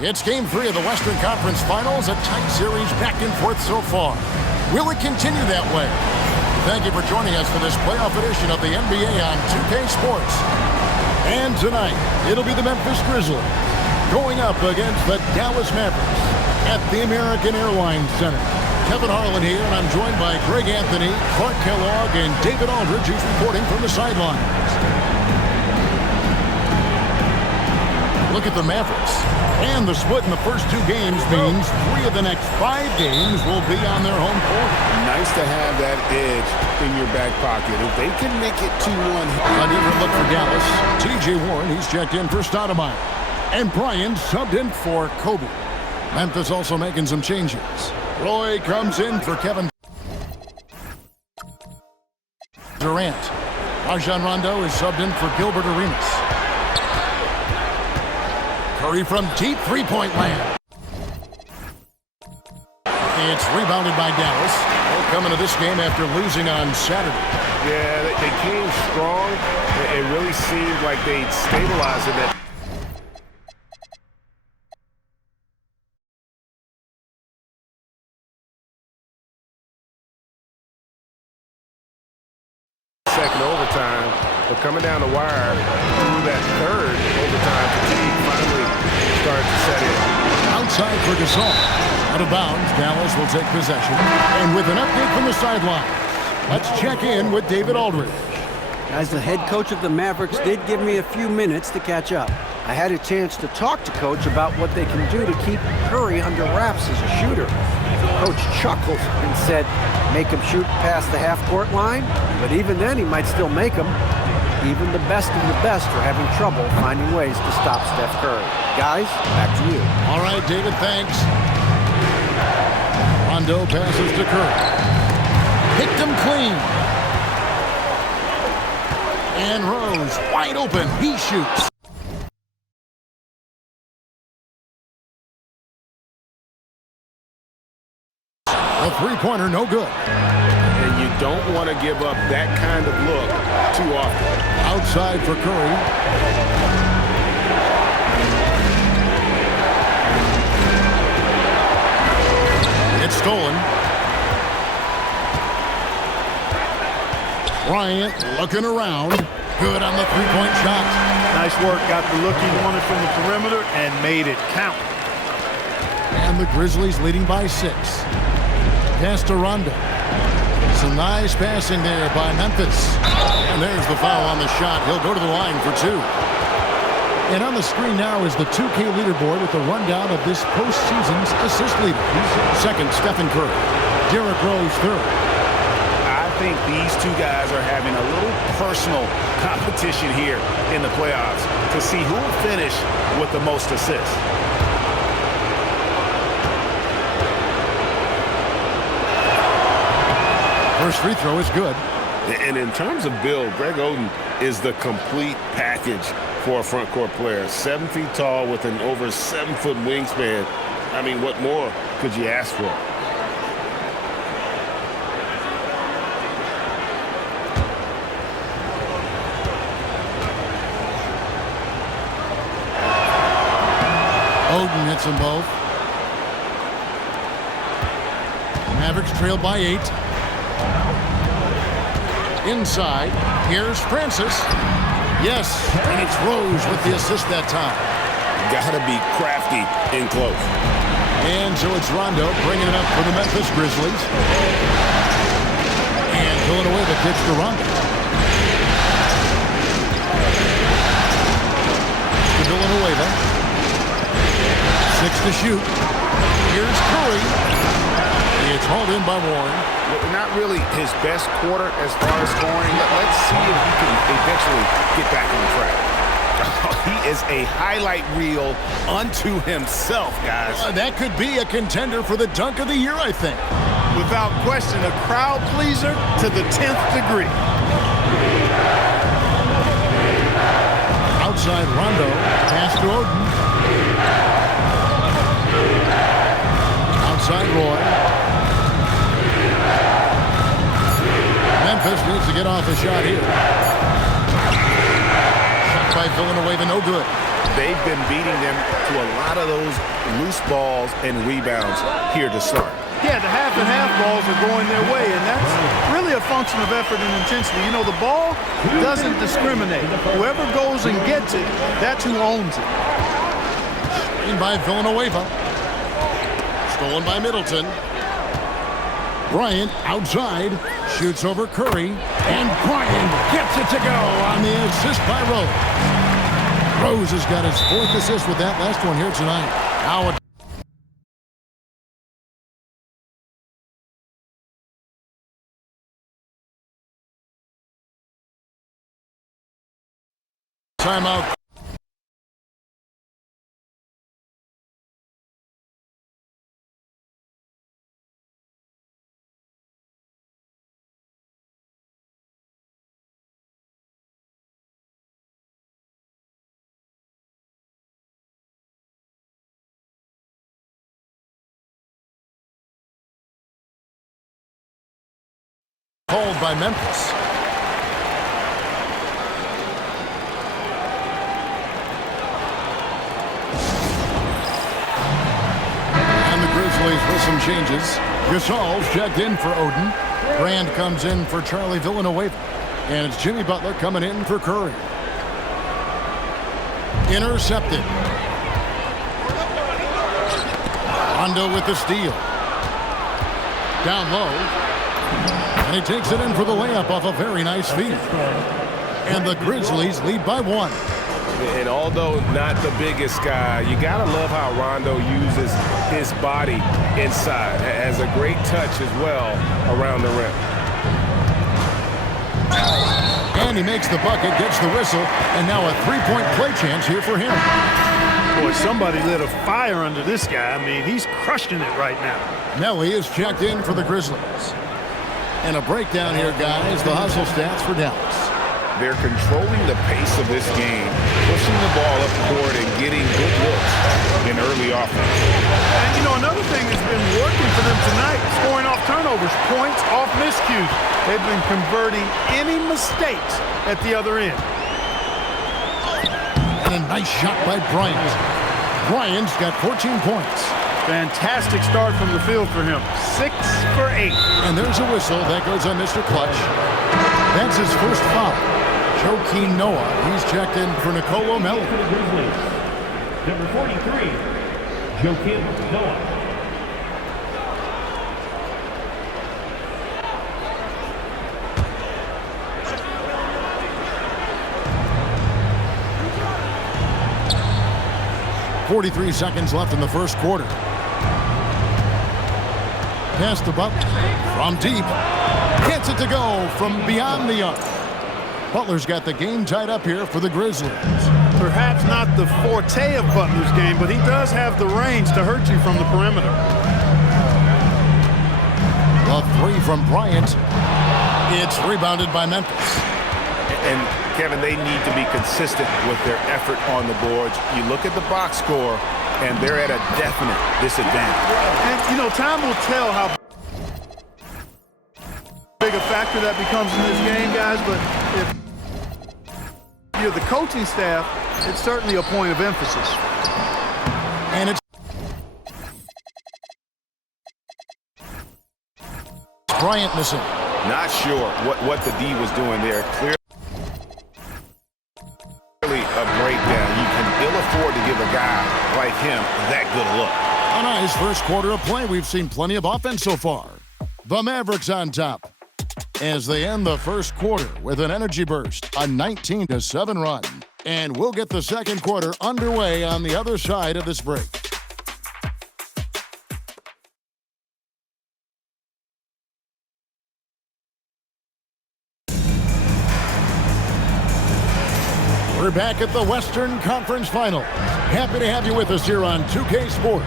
It's Game 3 of the Western Conference Finals, a tight series back and forth so far. Will it continue that way? Thank you for joining us for this playoff edition of the NBA on 2K Sports. And tonight, it'll be the Memphis Grizzlies going up against the Dallas Mavericks at the American Airlines Center. Kevin Harlan here, and I'm joined by Greg Anthony, Clark Kellogg, and David Aldridge, who's reporting from the sidelines. Look at the Mavericks. And the split in the first two games means 3 of the next 5 games will be on their home court. Nice to have that edge in your back pocket. If they can make it 2-1. A different look for Dallas. T.J. Warren, he's checked in for Stoudemire. And Bryant subbed in for Kobe. Memphis also making some changes. Roy comes in for Kevin Durant. Rajon Rondo is subbed in for Gilbert Arenas. Curry from deep three-point land. It's rebounded by Dallas. They'll come into this game after losing on Saturday. Yeah, they came strong. It really seemed like they'd stabilized in that second overtime, but coming down the wire through that third overtime, fatigue finally started to set in. Outside for Gasol. Out of bounds, Dallas will take possession. And with an update from the sideline, let's check in with David Aldridge. As the head coach of the Mavericks did give me a few minutes to catch up. I had a chance to talk to Coach about what they can do to keep Curry under wraps as a shooter. Coach chuckled and said, make him shoot past the half-court line, but even then he might still make them. Even the best of the best are having trouble finding ways to stop Steph Curry. Guys, back to you. All right, David, thanks. Rondo passes to Curry. Picked him clean. And Rose wide open. He shoots. A three-pointer, no good. And you don't want to give up that kind of look too often. Outside for Curry. It's stolen. Bryant looking around. Good on the three-point shot. Nice work. Got the look he wanted from the perimeter and made it count. And the Grizzlies leading by 6. Pass to Rondo. Some nice passing there by Memphis. And there's the foul on the shot. He'll go to the line for 2. And on the screen now is the 2K leaderboard with the rundown of this postseason's assist leaders. Second, Stephen Curry. Derrick Rose, third. I think these two guys are having a little personal competition here in the playoffs to see who will finish with the most assists. First free throw is good. And in terms of build, Greg Oden is the complete package for a front court player. 7 feet tall with an over 7-foot wingspan. I mean, what more could you ask for? Oden hits them both. Mavericks trail by 8. Inside, here's Francis. Yes, and it's Rose with the assist that time. Gotta be crafty in close. And so it's Rondo bringing it up for the Memphis Grizzlies. And pulling away the pitch to Rondo. To Villanueva. 6 to shoot. Here's Curry. It's hauled in by Warren. Not really his best quarter as far as scoring. Let's see if he can eventually get back on track. He is a highlight reel unto himself, guys. That could be a contender for the dunk of the year, I think. Without question, a crowd pleaser to the 10th degree. Outside Rondo, pass to Oden. Outside Roy. Memphis needs to get off a shot here. Shot by Villanueva, no good. they've been beating them to a lot of those loose balls and rebounds here to start. Yeah, the half and half balls are going their way, and that's really a function of effort and intensity. You know, the ball doesn't discriminate. Whoever goes and gets it, that's who owns it. In by Villanueva. Stolen by Middleton. Bryant outside. Shoots over Curry. And Bryant gets it to go on the assist by Rose. Rose has got his 4th assist with that last one here tonight. Now a timeout. Called by Memphis. And the Grizzlies with some changes. Gasol's checked in for Oden. Brand comes in for Charlie Villanueva. And it's Jimmy Butler coming in for Curry. Intercepted. Rondo with the steal. Down low. And he takes it in for the layup off a very nice feed. And the Grizzlies lead by 1. And although not the biggest guy, you got to love how Rondo uses his body inside. Has a great touch as well around the rim. And he makes the bucket, gets the whistle, and now a 3-point play chance here for him. Boy, somebody lit a fire under this guy. I mean, he's crushing it right now. Nelly is checked in for the Grizzlies. And a breakdown here, guys. The hustle stats for Dallas. They're controlling the pace of this game, pushing the ball up court and getting good looks in early offense. And, you know, another thing that's been working for them tonight, scoring off turnovers, points off miscues. They've been converting any mistakes at the other end. And a nice shot by Bryant. Bryant's got 14 points. Fantastic start from the field for him. 6 for 8. And there's a whistle that goes on Mr. Clutch. That's his first foul. Joakim Noah, he's checked in for Nicolo Melli. Number 43, Joakim Noah. .43 seconds left in the first quarter. Pass to Butler from deep. Gets it to go from beyond the arc. Butler's got the game tied up here for the Grizzlies. Perhaps not the forte of Butler's game, but he does have the range to hurt you from the perimeter. The 3 from Bryant. It's rebounded by Memphis. And Kevin, they need to be consistent with their effort on the boards. You look at the box score, and they're at a definite disadvantage. And, you know, time will tell how big a factor that becomes in this game, guys, but if you're the coaching staff, it's certainly a point of emphasis. And it's Bryant missing. Not sure what the D was doing there. Clearly a breakdown. You can ill afford to give a guy like him that good a look. A nice first quarter of play. We've seen plenty of offense so far. The Mavericks on top as they end the first quarter with an energy burst, a 19-7 run. And we'll get the second quarter underway on the other side of this break. We're back at the Western Conference Final. Happy to have you with us here on 2K Sports.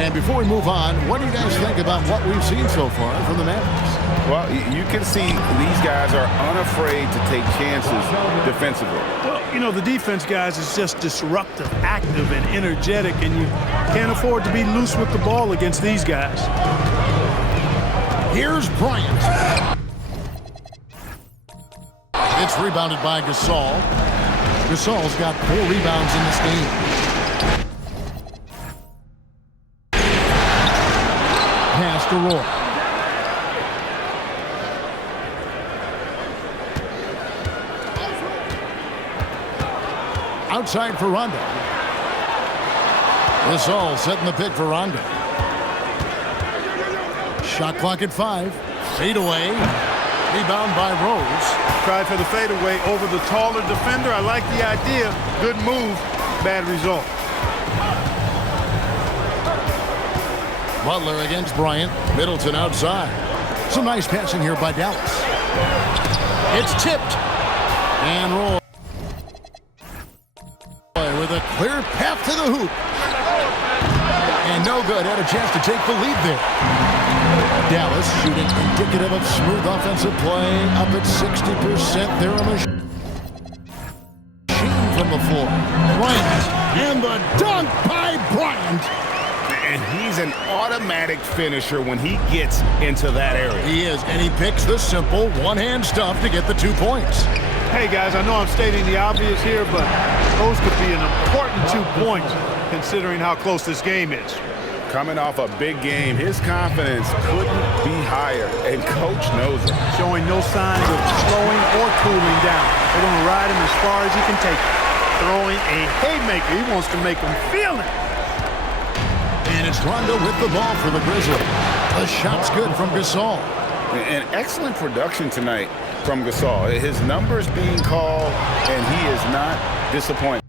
And before we move on, what do you guys think about what we've seen so far from the Mavericks? Well, you can see these guys are unafraid to take chances defensively. Well, you know, the defense, guys, is just disruptive, active, and energetic, and you can't afford to be loose with the ball against these guys. Here's Bryant. It's rebounded by Gasol. Gasol's got 4 rebounds in this game. Pass to Roy. Outside for Rondo. Gasol setting the pick for Rondo. Shot clock at 5. Fade away. Rebound by Rose. Tried for the fadeaway over the taller defender. I like the idea. Good move. Bad result. Butler against Bryant. Middleton outside. Some nice passing here by Dallas. It's tipped. And Roy with a clear path to the hoop. And no good. Had a chance to take the lead there. Dallas shooting indicative of smooth offensive play. Up at 60%. They're a machine from the floor. Bryant. And the dunk by Bryant. And he's an automatic finisher when he gets into that area. He is, and he picks the simple one-hand stuff to get the 2 points. Hey, guys, I know I'm stating the obvious here, but those could be an important 2 points considering how close this game is. Coming off a big game, his confidence couldn't be higher, and Coach knows it. Showing no signs of slowing or cooling down. They're going to ride him as far as he can take it. Throwing a haymaker. He wants to make him feel it. And it's Rondo with the ball for the Grizzlies. The shot's good from Gasol. An excellent production tonight from Gasol. His numbers being called, and he is not disappointed.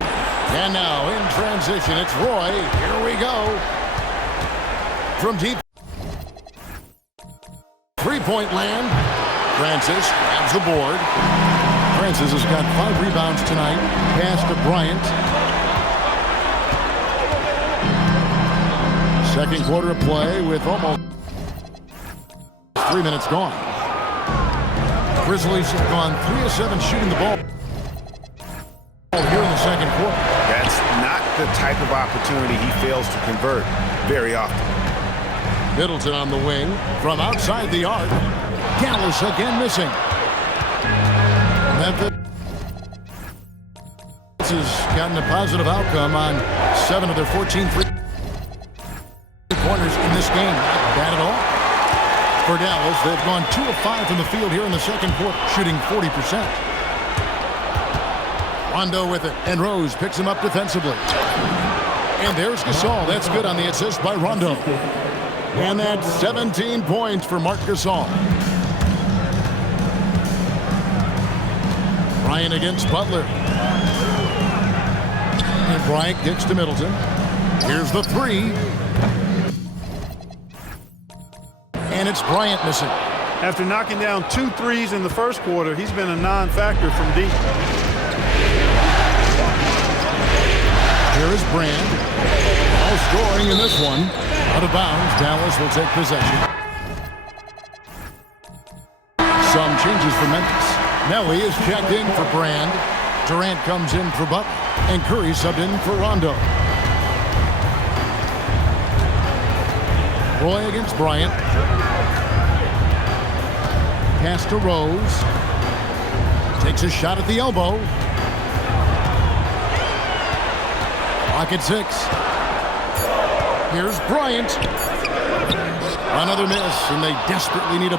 And now in transition, it's Roy. Here we go. From deep three-point land, Francis grabs the board. Francis has got 5 rebounds tonight. Pass to Bryant. Second quarter of play with almost 3 minutes gone. Grizzlies have gone 3 of 7 shooting the ball here in the second quarter. That's not the type of opportunity he fails to convert very often. Middleton on the wing from outside the arc. Dallas again missing. Memphis has gotten a positive outcome on 7 of their 14 three-pointers in this game. Not bad at all. For Dallas, they've gone 2 of 5 from the field here in the second quarter, shooting 40%. Rondo with it, and Rose picks him up defensively. And there's Gasol. That's good on the assist by Rondo. And that's 17 points for Marc Gasol. Bryant against Butler. And Bryant kicks to Middleton. Here's the 3. And it's Bryant missing. After knocking down 2 threes in the first quarter, he's been a non-factor from deep. Here is Brand. All scoring in this one. Out of bounds, Dallas will take possession. Some changes for Memphis. Nelly is checked in for Brand. Durant comes in for Butler. And Curry subbed in for Rondo. Roy against Bryant. Pass to Rose. Takes a shot at the elbow. Clock at 6. Here's Bryant. Another miss, and they desperately need a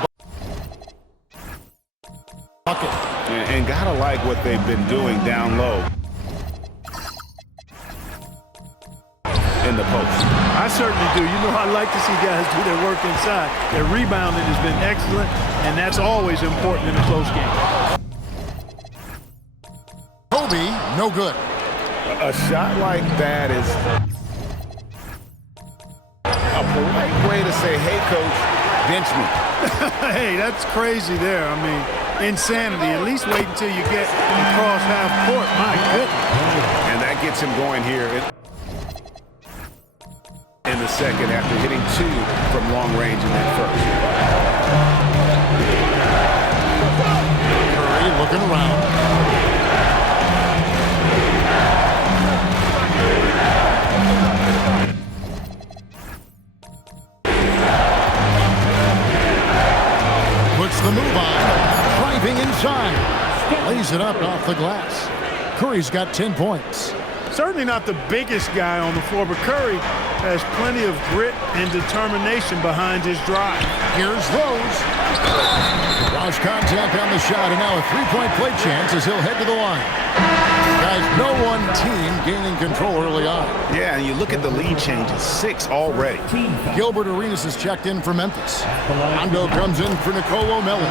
bucket. And gotta like what they've been doing down low in the post. I certainly do. You know, I like to see guys do their work inside. Their rebounding has been excellent, and that's always important in a close game. Kobe, no good. A shot like that is a polite way to say, hey, coach, bench me. Hey, that's crazy there. I mean, insanity. At least wait until you get across half court. My goodness. And that gets him going here in the second after hitting 2 from long range in that first. Curry looking around. Puts the move on. Driving inside. the glass. Curry's got 10 points. Certainly not the biggest guy on the floor, but Curry has plenty of grit and determination behind his drive. Here's Rose. Lost contact on the shot, and now a three-point play chance as he'll head to the line. Guys, no one team gaining control early on. Yeah, and you look at the lead changes, 6 already. Gilbert Arenas is checked in for Memphis. Rondo comes in for Nicolo Melli.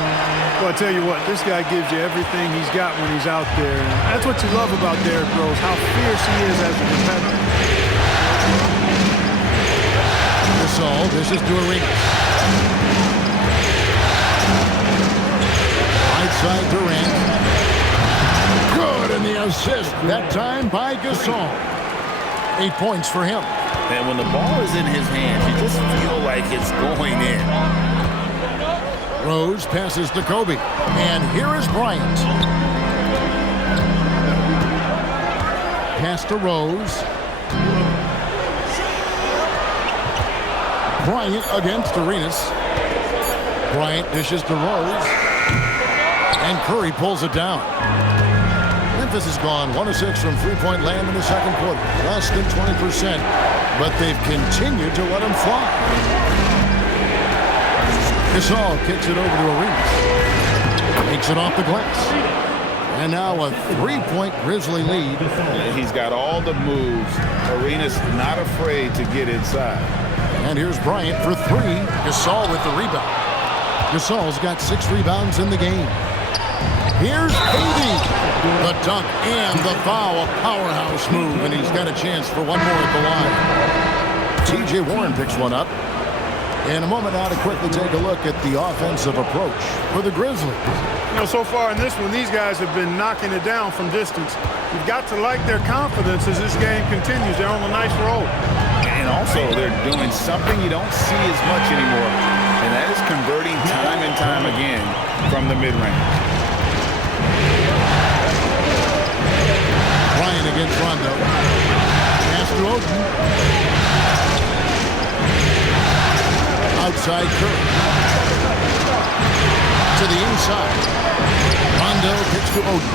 Well, I tell you what, this guy gives you everything he's got when he's out there. And that's what you love about Derrick Rose, how fierce he is as a competitor. This is to Arenas. Right side Durant. Good, and the assist, that time by Gasol. 8 points for him. And when the ball is in his hands, you just feel like it's going in. Rose passes to Kobe. And here is Bryant. Pass to Rose. Bryant against Arenas. Bryant dishes to Rose. And Curry pulls it down. Memphis has gone 1 of 6 from three-point land in the second quarter. Less than 20%. But they've continued to let him fly. Gasol kicks it over to Arenas. Takes it off the glass. And now a three-point Grizzly lead. He's got all the moves. Arenas not afraid to get inside. And here's Bryant for 3. Gasol with the rebound. Gasol's got 6 rebounds in the game. Here's KD. The dunk and the foul. A powerhouse move, and he's got a chance for one more at the line. T.J. Warren picks one up. In a moment now to quickly take a look at the offensive approach for the Grizzlies. You know, so far in this one, these guys have been knocking it down from distance. You've got to like their confidence as this game continues. They're on a nice roll. And also, they're doing something you don't see as much anymore, and that is converting time and time again from the mid-range. Bryant against Rondo. Pass to Oden. Outside Curry. To the inside. Rondo kicks to Oden.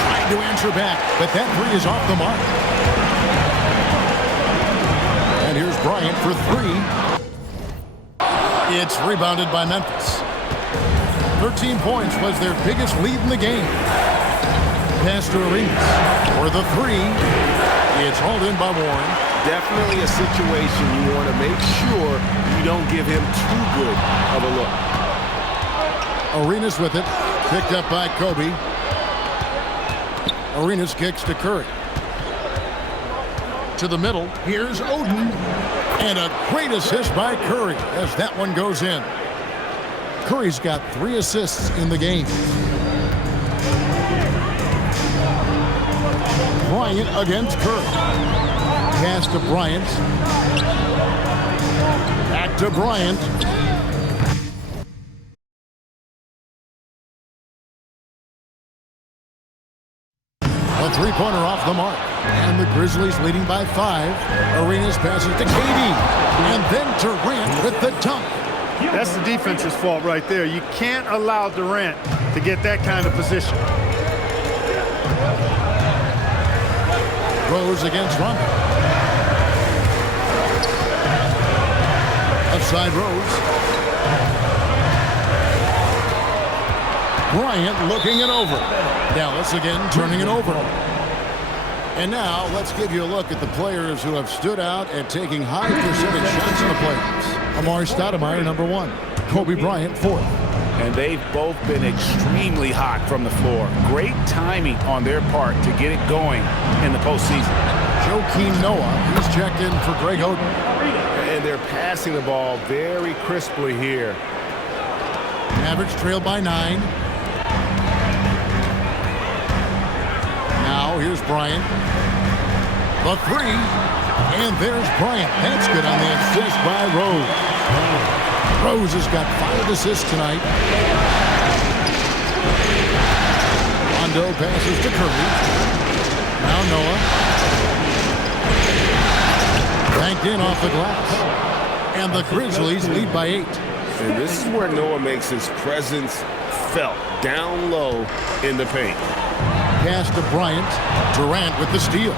Trying to answer back, but that three is off the mark. And here's Bryant for 3. It's rebounded by Memphis. 13 points was their biggest lead in the game. Pass to Arenas for the 3. It's hauled in by Warren. Definitely a situation you want to make sure you don't give him too good of a look. Arenas with it. Picked up by Kobe. Arenas kicks to Curry. To the middle. Here's Oden. And a great assist by Curry as that one goes in. Curry's got 3 assists in the game. Bryant against Curry. Pass to Bryant. Back to Bryant. A three-pointer off the mark. And the Grizzlies leading by 5. Arenas passes to KD. And then Durant with the dunk. That's the defense's fault right there. You can't allow Durant to get that kind of position. Rose against Rondo. Outside Rose. Bryant looking it over. Dallas again turning it over. And now let's give you a look at the players who have stood out at taking high percentage shots in the playoffs. Amari Stoudemire, number 1. Kobe Bryant, 4th. And they've both been extremely hot from the floor. Great timing on their part to get it going in the postseason. Joakim Noah, he's checked in for Greg Oden. And they're passing the ball very crisply here. Mavericks trail by 9. Now here's Bryant. The 3. And there's Bryant. That's good on the assist by Rose. Rose has got 5 assists tonight. Rondo passes to Curry. Now Noah. Banked in off the glass. And the Grizzlies lead by 8. And this is where Noah makes his presence felt. down low in the paint. Pass to Bryant. Durant with the steal.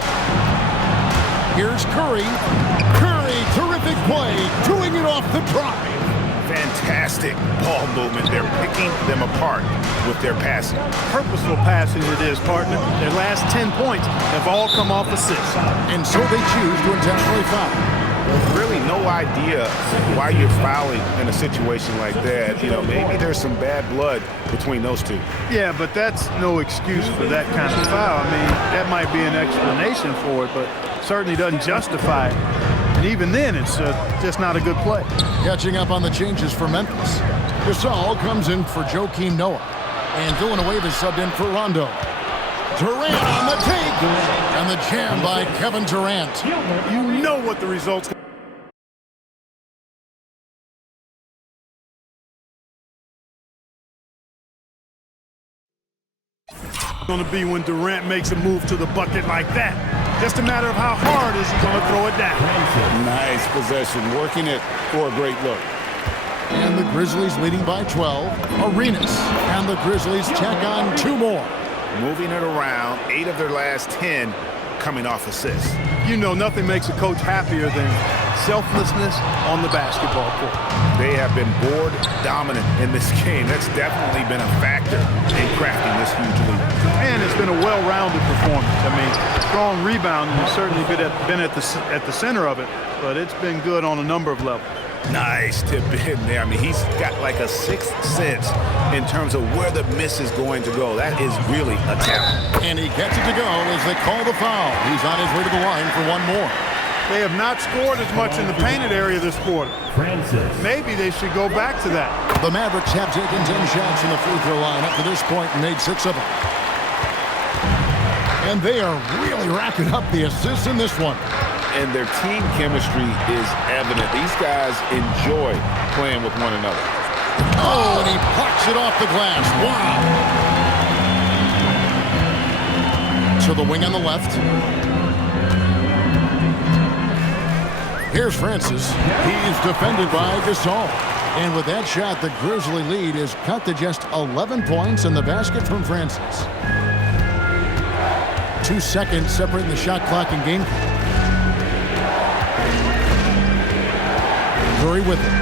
Here's Curry. Curry, terrific play, doing it off the drive. Fantastic ball movement. They're picking them apart with their passing. Purposeful passing it is, partner. Their last 10 points have all come off assists. And so they choose to intentionally foul. Really no idea why you're fouling in a situation like that. You know, maybe there's some bad blood between those two. Yeah, but that's no excuse for that kind of foul. I mean, that might be an explanation for it, but certainly doesn't justify it. And even then, it's just not a good play. Catching up on the changes for Memphis. Gasol comes in for Joakim Noah. And Villanueva is subbed in for Rondo. Durant on the take. And the jam by Kevin Durant. You know what the results going to be when Durant makes a move to the bucket like that. Just a matter of how hard is he going to throw it down. Nice possession, working it for a great look. And the Grizzlies leading by 12. Arenas. And the Grizzlies check on 2 more. Moving it around, 8 of their last 10 coming off assists. You know, nothing makes a coach happier than selflessness on the basketball court. They have been board dominant in this game. That's definitely been a factor in crafting this huge lead. And it's been a well-rounded performance. I mean, strong rebounding has certainly been at the center of it, but it's been good on a number of levels. Nice tip in there. I mean, he's got like a sixth sense in terms of where the miss is going to go. That is really a talent. And he gets it to go as they call the foul. He's on his way to the line for 1 more. They have not scored as much in the painted area this quarter. Maybe they should go back to that. The Mavericks have taken 10 shots from the free throw line up to this point and made 6 of them. And they are really racking up the assists in this one. And their team chemistry is evident. These guys enjoy playing with one another. Oh, and he plucks it off the glass. Wow. To the wing on the left. Here's Francis. He's defended by Gasol. And with that shot, the Grizzly lead is cut to just 11 points in the basket from Francis. 2 seconds separating the shot clock and game clock. Curry with it.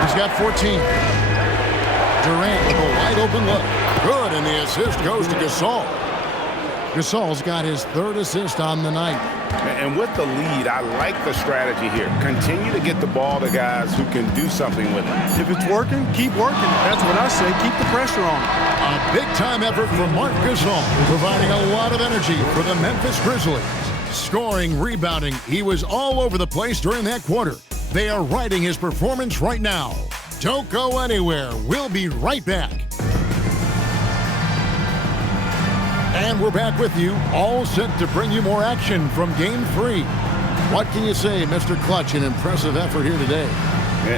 He's got 14. Durant with a wide open look. Good, and the assist goes to Gasol. Gasol's got his 3rd assist on the night. And with the lead, I like the strategy here. Continue to get the ball to guys who can do something with it. If it's working, keep working. That's what I say. Keep the pressure on. A big-time effort from Marc Gasol, providing a lot of energy for the Memphis Grizzlies. Scoring, rebounding, he was all over the place during that quarter. They are riding his performance right now. Don't go anywhere. We'll be right back. And we're back with you, all set to bring you more action from Game 3. What can you say, Mr. Clutch? An impressive effort here today.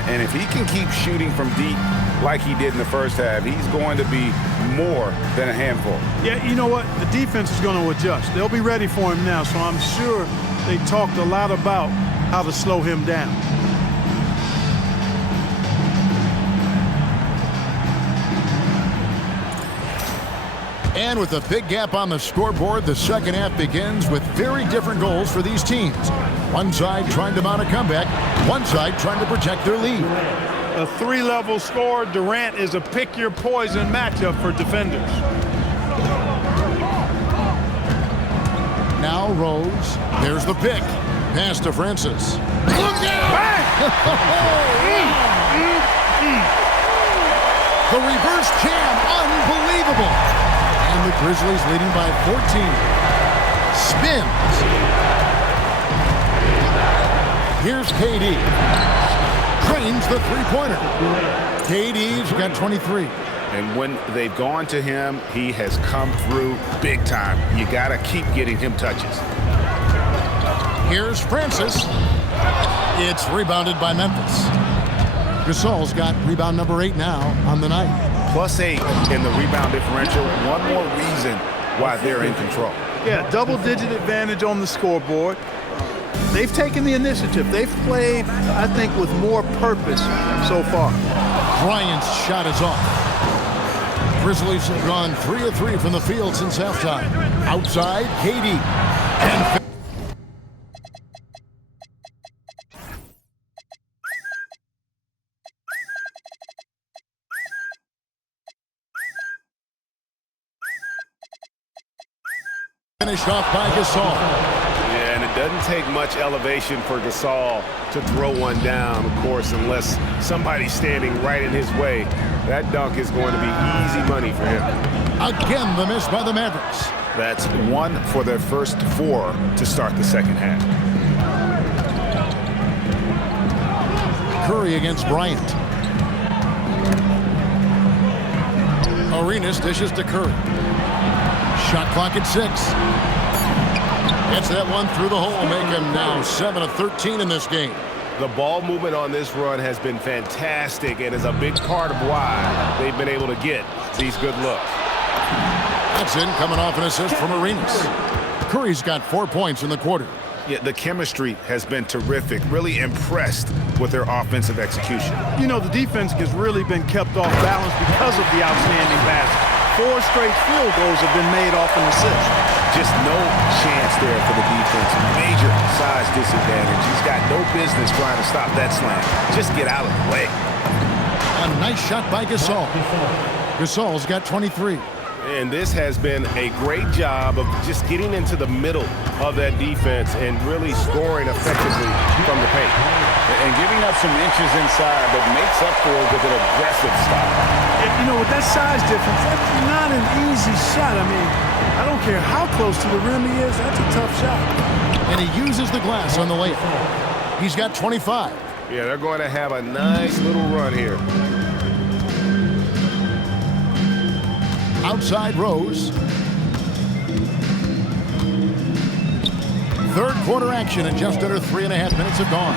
And if he can keep shooting from deep like he did in the first half, he's going to be more than a handful. Yeah, you know what? The defense is going to adjust. They'll be ready for him now, so I'm sure they talked a lot about how to slow him down. And with a big gap on the scoreboard, the second half begins with very different goals for these teams. One side trying to mount a comeback, one side trying to protect their lead. A 3-level score. Durant is a pick-your-poison matchup for defenders. Now Rose. There's the pick. Pass to Francis. Look out! The reverse jam. Unbelievable. And the Grizzlies leading by 14. Spins. Here's KD. Drains the three-pointer. KD's got 23. And when they've gone to him, he has come through big time. You got to keep getting him touches. Here's Francis. It's rebounded by Memphis. Gasol's got rebound number 8 now on the night. +8 in the rebound differential. One more reason why they're in control. Yeah, double-digit advantage on the scoreboard. They've taken the initiative. They've played, I think, with more purpose so far. Bryant's shot is off. Grizzlies have gone 3 of 3 from the field since halftime. Outside, KD. And finished off by Gasol. Yeah, and it doesn't take much elevation for Gasol to throw one down, of course, unless somebody's standing right in his way. That dunk is going to be easy money for him. Again, the miss by the Mavericks. That's 1 for their first 4 to start the second half. Curry against Bryant. Arenas dishes to Curry. Shot clock at 6. Gets that one through the hole, make him now 7 of 13 in this game. The ball movement on this run has been fantastic and is a big part of why they've been able to get these good looks. That's in, coming off an assist from Arenas. Curry's got 4 points in the quarter. Yeah, the chemistry has been terrific. Really impressed with their offensive execution. You know, the defense has really been kept off balance because of the outstanding basket. 4 straight field goals have been made off an assist. Just no chance there for the defense. Major size disadvantage. He's got no business trying to stop that slam. Just get out of the way. A nice shot by Gasol. Gasol's got 23. And this has been a great job of just getting into the middle of that defense and really scoring effectively from the paint. And giving up some inches inside, but makes up for it with an aggressive style. You know, with that size difference, that's not an easy shot. I mean, I don't care how close to the rim he is, that's a tough shot. And he uses the glass on the layup. He's got 25. Yeah, they're going to have a nice little run here. Outside Rose. Third quarter action, and just under 3.5 minutes have gone.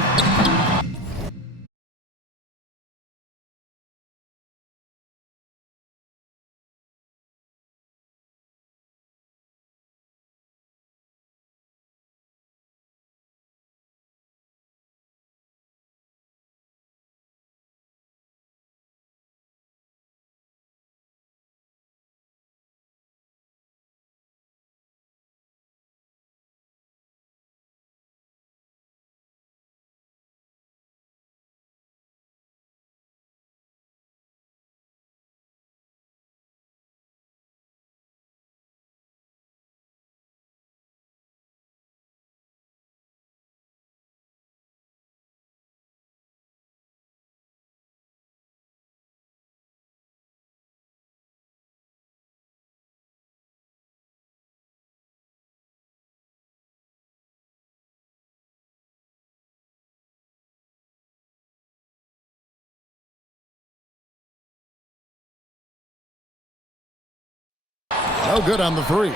No good on the 3.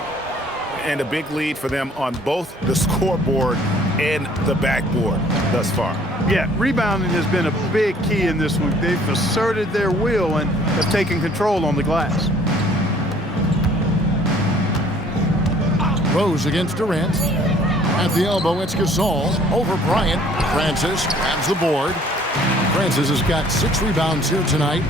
And a big lead for them on both the scoreboard and the backboard thus far. Yeah, rebounding has been a big key in this one. They've asserted their will and have taken control on the glass. Rose against Durant. At the elbow, it's Gasol over Bryant. Francis grabs the board. Francis has got 6 rebounds here tonight.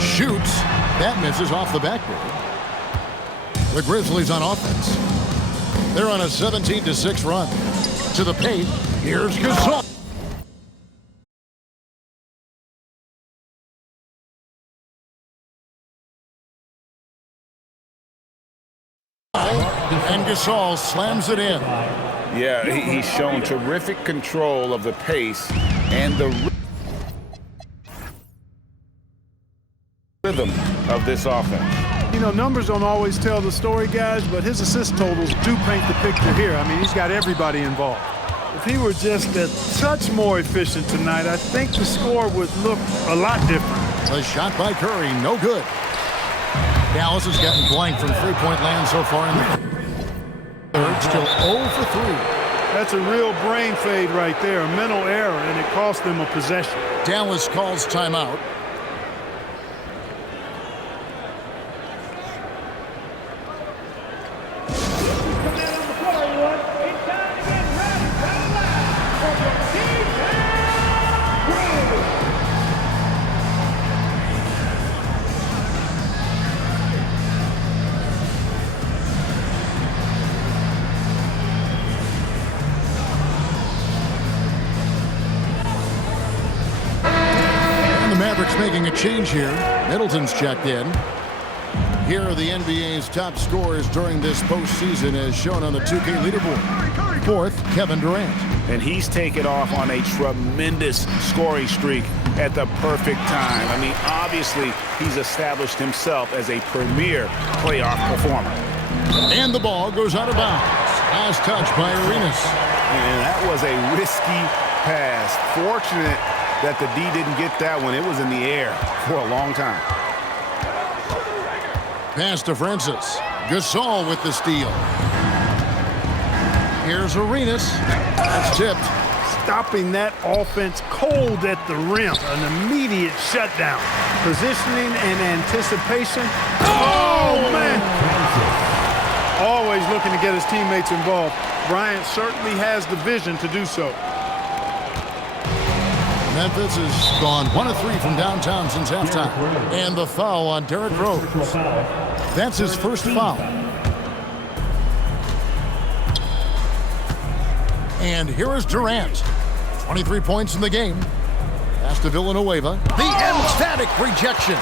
Shoots. That misses off the backboard. The Grizzlies on offense. They're on a 17-6 run. To the paint. Here's Gasol. And Gasol slams it in. Yeah, he's shown terrific control of the pace and the rhythm of this offense. You know, numbers don't always tell the story, guys, but his assist totals do paint the picture here. I mean, he's got everybody involved. If he were just a touch more efficient tonight, I think the score would look a lot different. A shot by Curry, no good. Dallas has gotten blank from three-point land so far in the third, still 0 for 3. That's a real brain fade right there, a mental error, and it cost them a possession. Dallas calls timeout. Mavericks making a change here. Middleton's checked in. Here are the NBA's top scorers during this postseason as shown on the 2K leaderboard. Fourth, Kevin Durant. And he's taken off on a tremendous scoring streak at the perfect time. I mean, obviously, he's established himself as a premier playoff performer. And the ball goes out of bounds. Last touch by Arenas. And that was a risky pass. Fortunate that the D didn't get that one. It was in the air for a long time. Pass to Francis. Gasol with the steal. Here's Arenas. That's tipped. Stopping that offense cold at the rim. An immediate shutdown. Positioning and anticipation. Oh, man. Always looking to get his teammates involved. Bryant certainly has the vision to do so. Memphis has gone 1 of 3 from downtown since halftime. And the foul on Derrick Rose. That's his first foul. And here is Durant. 23 points in the game. Pass to Villanueva. The emphatic rejection.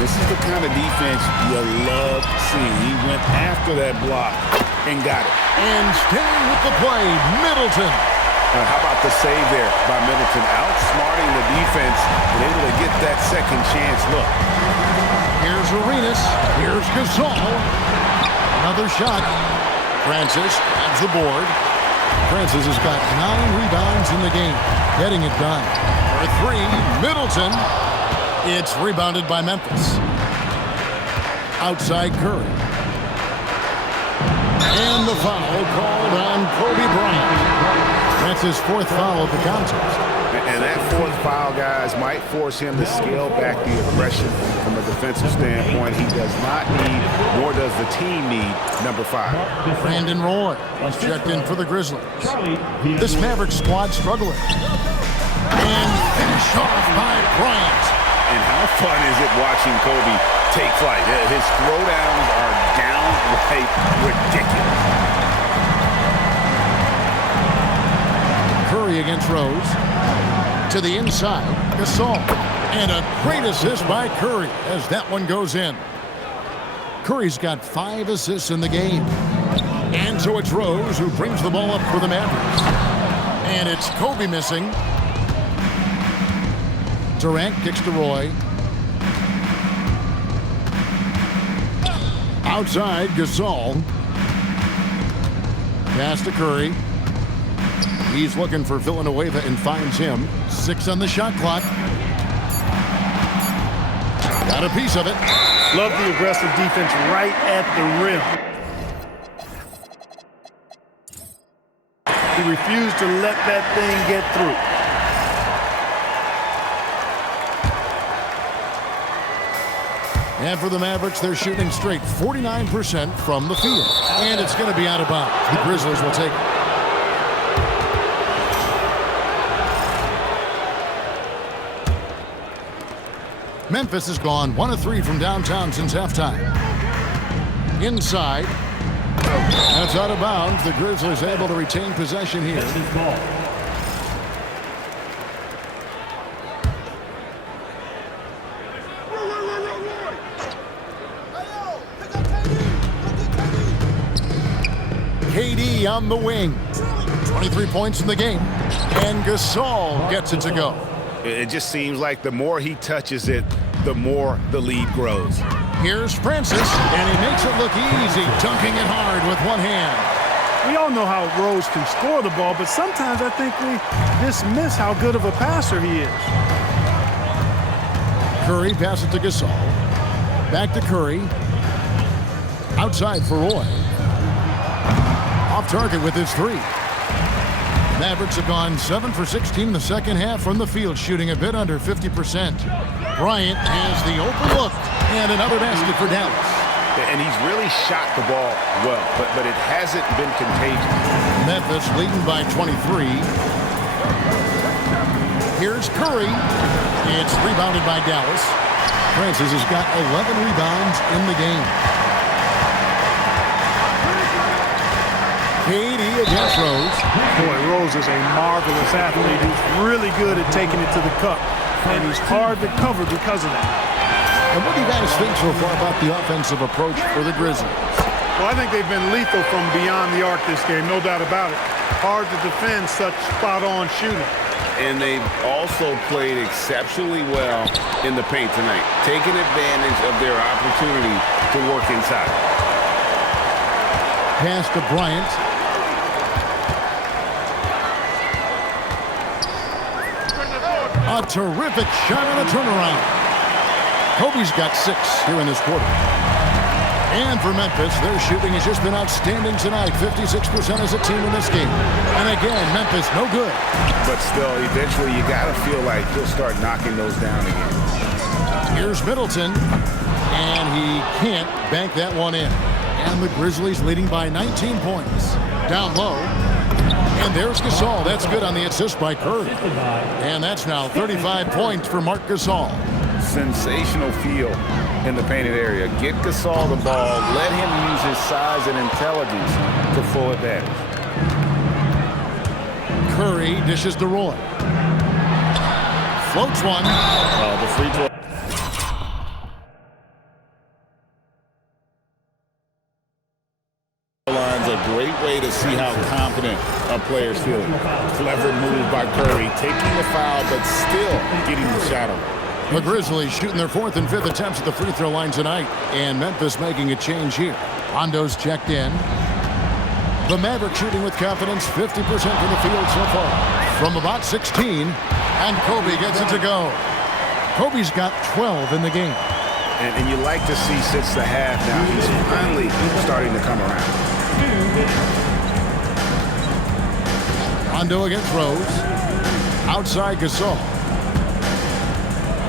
This is the kind of defense you love seeing. He went after that block and got it. And staying with the play, Middleton. How about the save there by Middleton? Outsmarting the defense and able to get that second chance look. Here's Arenas. Here's Gasol. Another shot. Francis grabs the board. Francis has got 9 rebounds in the game. Getting it done. For 3, Middleton. It's rebounded by Memphis. Outside Curry. And the foul called on Kobe Bryant. That's his 4th foul of the contest. And that 4th foul, guys, might force him to scale back the aggression from a defensive standpoint. He does not need, nor does the team need, number 5. Brandon Roy is checked in for the Grizzlies. This Maverick squad struggling. And finish off by Bryant. And how fun is it watching Kobe take flight? His throwdowns are downright ridiculous. Curry against Rose. To the inside, Gasol. And a great assist by Curry as that one goes in. Curry's got 5 assists in the game. And so it's Rose who brings the ball up for the Mavericks. And it's Kobe missing. Durant kicks to Roy. Outside, Gasol. Pass to Curry. He's looking for Villanueva and finds him. 6 on the shot clock. Got a piece of it. Love the aggressive defense right at the rim. He refused to let that thing get through. And for the Mavericks, they're shooting straight 49% from the field. And it's going to be out of bounds. The Grizzlies will take it. Memphis has gone 1 of 3 from downtown since halftime. Inside. That's out of bounds. The Grizzlies able to retain possession here. KD on the wing. 23 points in the game. And Gasol gets it to go. It just seems like the more he touches it, the more the lead grows. Here's Francis, and he makes it look easy, dunking it hard with one hand. We all know how Rose can score the ball, but sometimes I think we dismiss how good of a passer he is. Curry passes to Gasol. Back to Curry. Outside for Roy. Off target with his 3. Mavericks have gone 7 for 16 in the second half from the field, shooting a bit under 50%. Bryant has the open look, and another basket for Dallas. And he's really shot the ball well, but it hasn't been contagious. Memphis leading by 23. Here's Curry. It's rebounded by Dallas. Francis has got 11 rebounds in the game. KD against Rose. Boy, Rose is a marvelous athlete who's really good at taking it to the cup. and he's hard to cover because of that. And what do you guys think so far about the offensive approach for the Grizzlies? Well, I think they've been lethal from beyond the arc this game, no doubt about it. Hard to defend such spot-on shooting. And they've also played exceptionally well in the paint tonight, taking advantage of their opportunity to work inside. Pass to Bryant. A terrific shot on a turnaround. Kobe's got 6 here in this quarter. And for Memphis, their shooting has just been outstanding tonight. 56% as a team in this game. And again, Memphis no good. But still, eventually you got to feel like he'll start knocking those down again. Here's Middleton. And he can't bank that one in. And the Grizzlies leading by 19 points. Down low. And there's Gasol. That's good on the assist by Curry. And that's now 35 points for Marc Gasol. Sensational feel in the painted area. Get Gasol the ball. Let him use his size and intelligence to full advantage. Curry dishes to Roy. Floats one. The free throw. Line's a great way to see how confident a player's feeling. Clever move by Curry, taking the foul, but still getting the shot on. The Grizzlies shooting their 4th and 5th attempts at the free throw line tonight. And Memphis making a change here. Rondo's checked in. The Mavericks shooting with confidence, 50% from the field so far. From about 16, and Kobe gets it to go. Kobe's got 12 in the game. And you like to see since the half now, he's finally starting to come around. Rondo against Rose. Outside Gasol.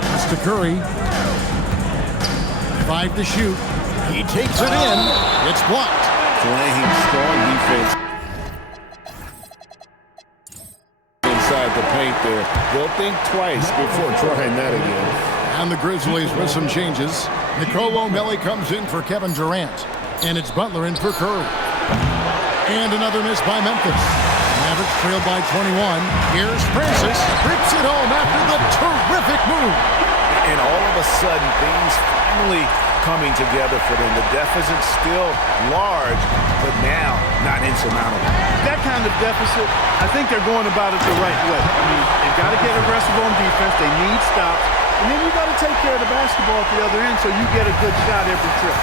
Pass to Curry. 5 to shoot. He takes it in. It's blocked. Playing strong defense inside the paint there. They'll think twice before trying that again. And the Grizzlies with some changes. Nicolo Melli comes in for Kevin Durant. And it's Butler in for Curry. And another miss by Memphis. Mavericks trailed by 21. Here's Francis. Rips it home after the terrific move. And all of a sudden, things finally coming together for them. The deficit's still large, but now not insurmountable. That kind of deficit, I think they're going about it the right way. I mean, they've got to get aggressive on defense. They need stops. And then you got to take care of the basketball at the other end so you get a good shot every trip.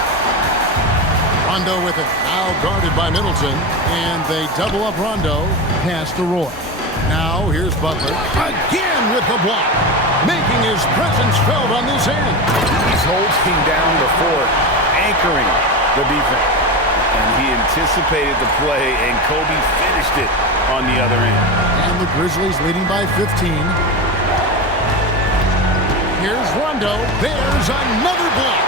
Rondo with it. Now guarded by Middleton. And they double up Rondo. Pass to Roy. Now here's Butler. Again with the block. Making his presence felt on this end. He's holding down the fort, anchoring the defense. And he anticipated the play, and Kobe finished it on the other end. And the Grizzlies leading by 15. Here's Rondo. There's another block.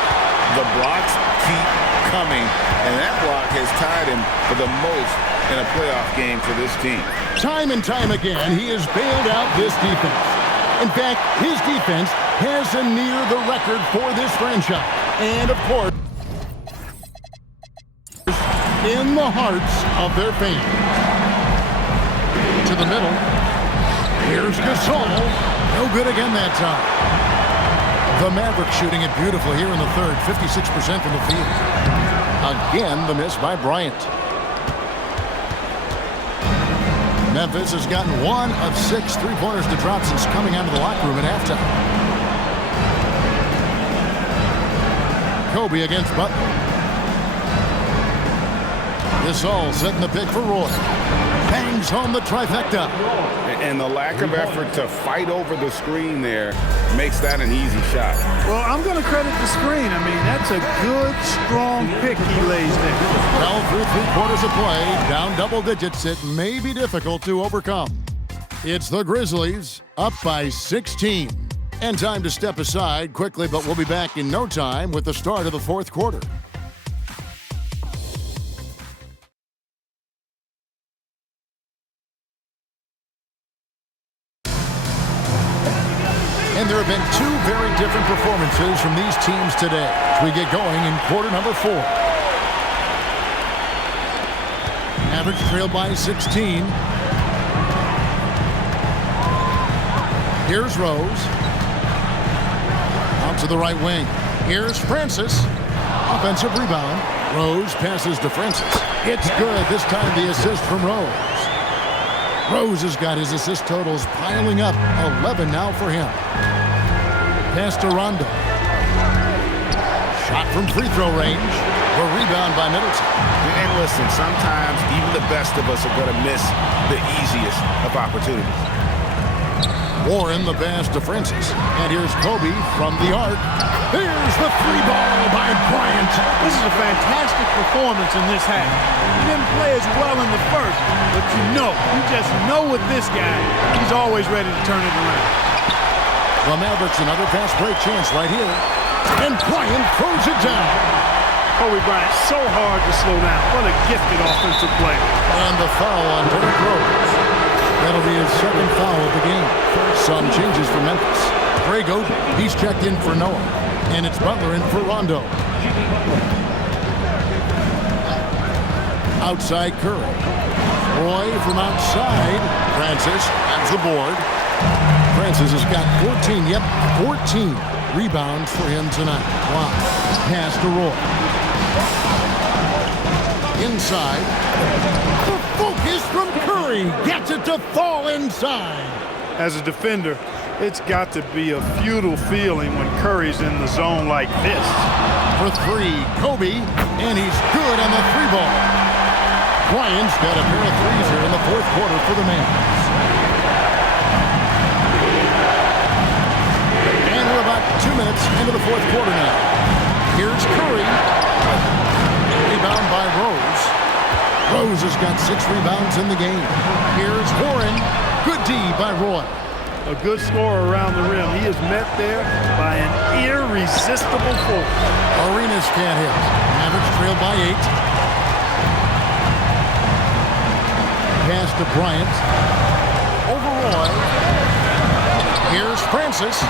The blocks keep coming, and that block has tied him for the most in a playoff game for this team. Time and time again, he has bailed out this defense. In fact, his defense has a near the record for this franchise. And, of course, in the hearts of their fans. To the middle. Here's Gasol. No good again that time. The Mavericks shooting it beautifully here in the third. 56% from the field. Again, the miss by Bryant. Memphis has gotten 1 of 6 three-pointers to drop since coming out of the locker room at halftime. Kobe against Butler. Gasol setting the pick for Roy. Bangs home the trifecta. And the lack of effort to fight over the screen there makes that an easy shot. Well, I'm going to credit the screen. I mean, that's a good, strong pick he lays there. Well, through 3 quarters of play, down double digits, it may be difficult to overcome. It's the Grizzlies up by 16. And time to step aside quickly, but we'll be back in no time with the start of the 4th quarter. And there have been 2 very different performances from these teams today as we get going in quarter number 4. Mavericks trailed by 16. Here's Rose. to the right wing. Here's Francis. Offensive rebound. Rose passes to Francis. It's good. This time the assist from Rose. Rose has got his assist totals piling up. 11 now for him. Pass to Rondo. Shot from free throw range. The rebound by Middleton. And listen, sometimes even the best of us are going to miss the easiest of opportunities. Warren the pass to Francis. And here's Kobe from the arc. Here's the three ball by Bryant. This is a fantastic performance in this half. He didn't play as well in the first, but you just know with this guy, he's always ready to turn it around. The Mavericks another fast break chance right here. And Bryant throws it down. Kobe Bryant, so hard to slow down. What a gifted offensive player. And the foul on Derrick Rose. That'll be his second foul of the game. Some changes for Memphis. Greg Oden, he's checked in for Noah. And it's Butler in for Rondo. Outside Curry. Roy from outside. Francis has the board. Francis has got 14, 14 rebounds for him tonight. Wow. Pass to Roy. Inside. The focus from Curry gets it to fall inside. As a defender, it's got to be a futile feeling when Curry's in the zone like this. For three, Kobe, and he's good on the three ball. Bryant's got a pair of threes here in the fourth quarter for the Mavs. And we're about 2 minutes into the fourth quarter now. Here's Curry. Rebound by Rose. Rose has got 6 rebounds in the game. Here's Warren. Good D by Roy. A good scorer around the rim. He is met there by an irresistible force. Arenas can't hit. Mavericks trail by 8. Pass to Bryant. Over Roy. Here's Francis.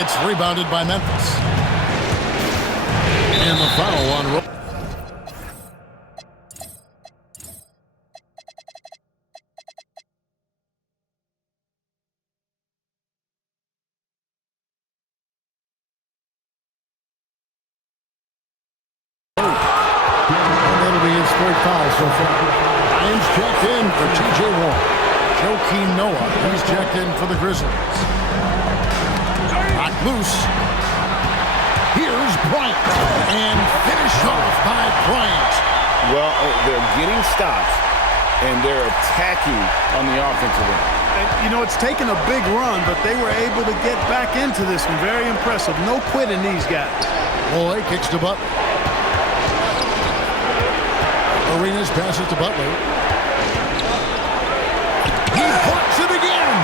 It's rebounded by Memphis. And the foul on Roy. So far. Ryan's checked in for T.J. Warren. Joakim Noah, he's checked in for the Grizzlies. Knocked loose. Here's Bryant. And finished off by Bryant. Well, they're getting stops, and they're attacking on the offensive end. And, it's taken a big run, but they were able to get back into this one. Very impressive. No quitting these guys. Roy kicks to Butler. Arenas passes to Butler. He blocks it again.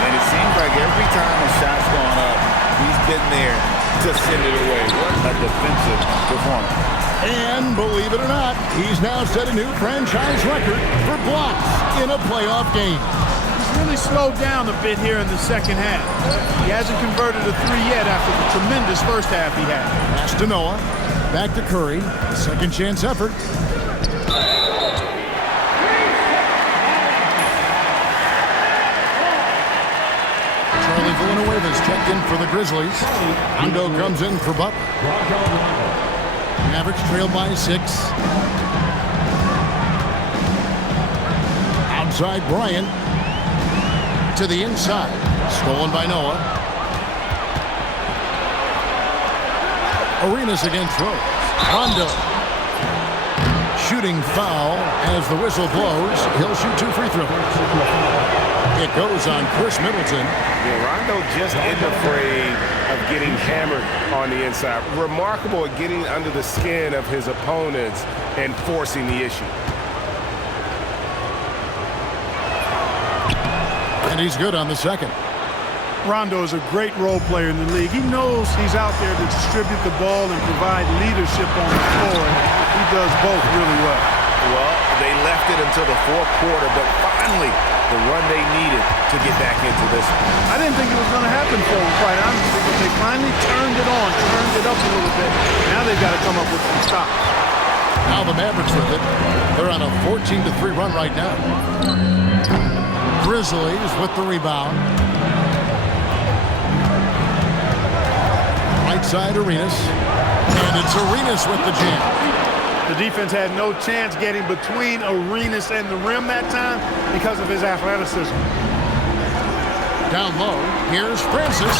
And it seems like every time a shot's gone up, he's been there to send it away. What a defensive performance. And believe it or not, he's now set a new franchise record for blocks in a playoff game. He's really slowed down a bit here in the second half. He hasn't converted a 3 yet after the tremendous first half he had. Pass to Noah. Back to Curry. Second chance effort. Villanueva's checked in for the Grizzlies. Rondo comes in for Butler. Mavericks trail by 6. Outside Bryant. To the inside. Stolen by Noah. Arenas against Rose. Rondo. Shooting foul as the whistle blows. He'll shoot 2 free throws. It goes on Chris Middleton. Yeah, Rondo just isn't afraid of getting hammered on the inside. Remarkable at getting under the skin of his opponents and forcing the issue. And he's good on the second. Rondo is a great role player in the league. He knows he's out there to distribute the ball and provide leadership on the floor. And he does both really well. Well, they left it until the fourth quarter, but finally the run they needed to get back into this one. I didn't think it was going to happen for them, quite honestly, but they finally turned it on, turned it up a little bit. Now they've got to come up with some stops. Now the Mavericks with it. They're on a 14-3 run right now. Grizzlies with the rebound. outside Arenas. And it's Arenas with the jam. The defense had no chance getting between Arenas and the rim that time because of his athleticism. Down low, here's Francis.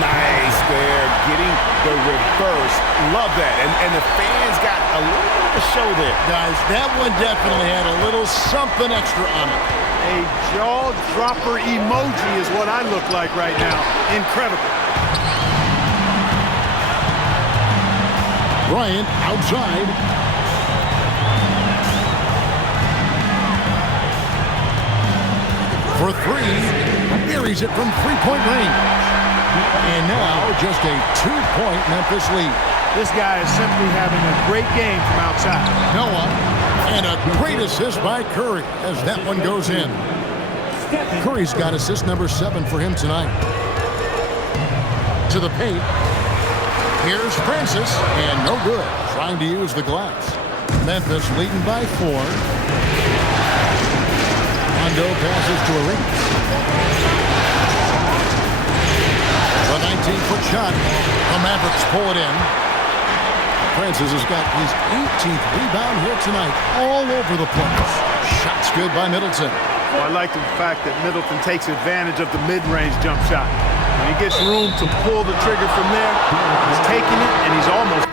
Nice there, getting the reverse. Love that. And the fans got a little bit of a show there. Guys, that one definitely had a little something extra on it. A jaw-dropper emoji is what I look like right now. Incredible. Bryant outside. For three, buries it from three-point range. And now just a two-point Memphis lead. This guy is simply having a great game from outside. Noah, and a great assist by Curry as that one goes in. Curry's got assist number 7 for him tonight. To the paint. Here's Francis, and no good. Trying to use the glass. Memphis leading by 4. Rondo passes to Arenas. The 19-foot shot. The Mavericks pull it in. Francis has got his 18th rebound here tonight, all over the place. Shots good by Middleton. Well, I like the fact that Middleton takes advantage of the mid-range jump shot. When he gets room to pull the trigger from there, he's taking it, and he's almost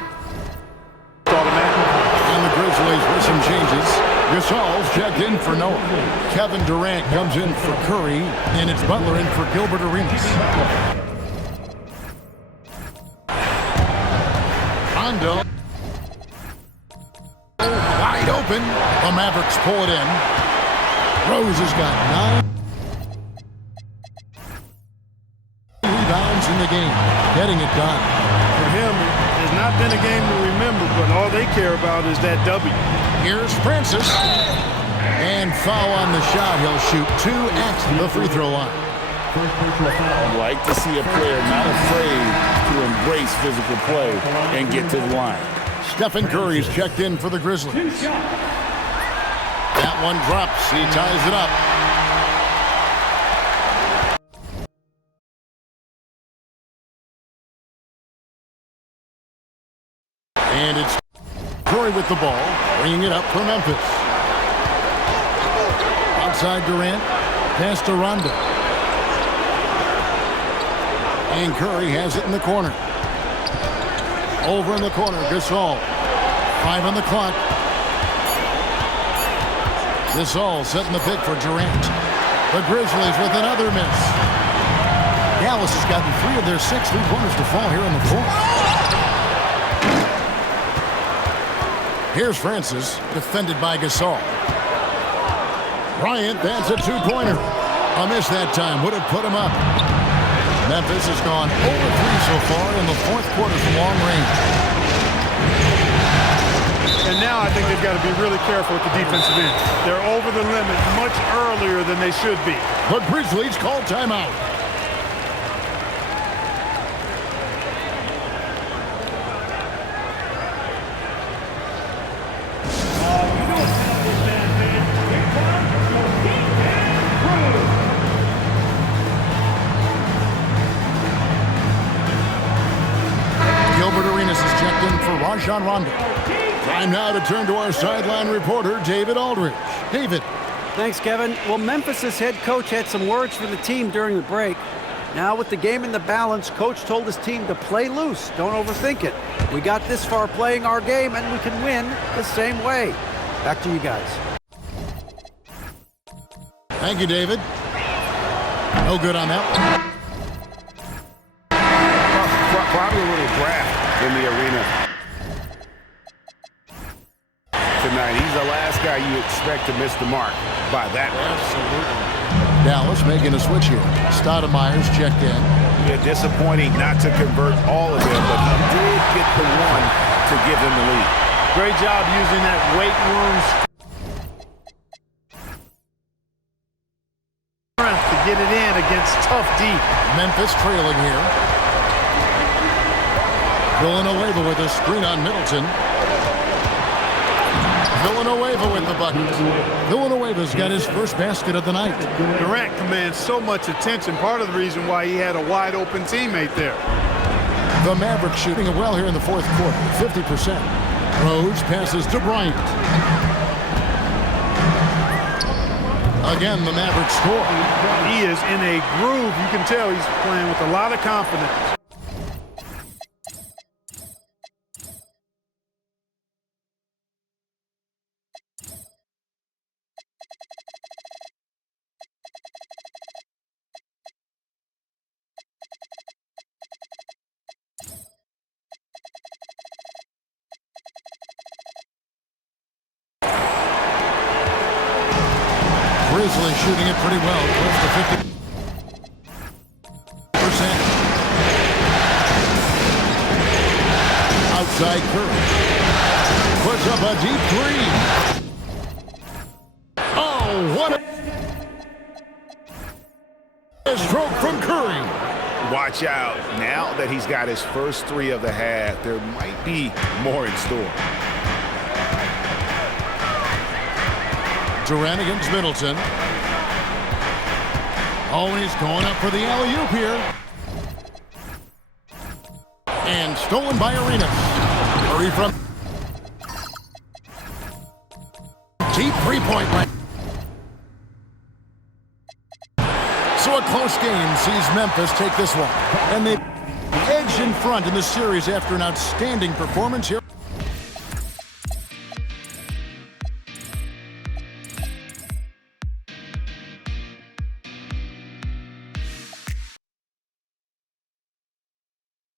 automatic. And the Grizzlies with some changes. Gasol's checked in for Noah. Kevin Durant comes in for Curry, and it's Butler in for Gilbert Arenas. Rondo. Wide open. The Mavericks pull it in. Rose has got 9 rebounds in the game. Getting it done. For him, it's not been a game to remember, but all they care about is that W. Here's Francis. And foul on the shot. He'll shoot 2 at the free throw line. I like to see a player not afraid to embrace physical play and get to the line. Stephen Curry's checked in for the Grizzlies. That one drops. He ties it up. And it's Curry with the ball, bringing it up for Memphis. Outside Durant, pass to Rondo. And Curry has it in the corner. Over in the corner, Gasol. 5 on the clock. Gasol setting the pick for Durant. The Grizzlies with another miss. Dallas has gotten 3 of their 6 3-pointers to fall here in the fourth. Here's Francis, defended by Gasol. Bryant, that's a 2-pointer. A miss that time, would have put him up. Memphis has gone 0 for 3 so far in the fourth quarter from long range. And now I think they've got to be really careful with the defensive end. They're over the limit much earlier than they should be. But Grizzlies call timeout. Rajon Rondo. Time now to turn to our sideline reporter, David Aldridge. David. Thanks, Kevin. Well, Memphis's head coach had some words for the team during the break. Now, with the game in the balance, coach told his team to play loose. Don't overthink it. We got this far playing our game, and we can win the same way. Back to you guys. Thank you, David. No good on that one. Probably a little draft in the arena tonight. He's the last guy you expect to miss the mark by that much. Absolutely. Dallas making a switch here. Stoudemire's checked in. Yeah, disappointing not to convert all of them, but he did get the one to give them the lead. Great job using that weight room strength to get it in against tough D. Memphis trailing here. Villanueva with a screen on Middleton. Villanueva with the bucket. Villanueva's got his first basket of the night. Durant commands so much attention, part of the reason why he had a wide open teammate there. The Mavericks shooting it well here in the fourth quarter, 50%. Rose passes to Bryant. Again, the Mavericks score. He is in a groove. You can tell he's playing with a lot of confidence. Grizzlies shooting it pretty well, close to 50%. Outside Curry. Puts up a deep three. Oh, what a stroke from Curry. Watch out. Now that he's got his first three of the half, there might be more in store. Durant against Middleton. Always going up for the alley-oop here. And stolen by Arenas. Curry from deep three-point line. So a close game sees Memphis take this one. And they edge in front in the series after an outstanding performance here.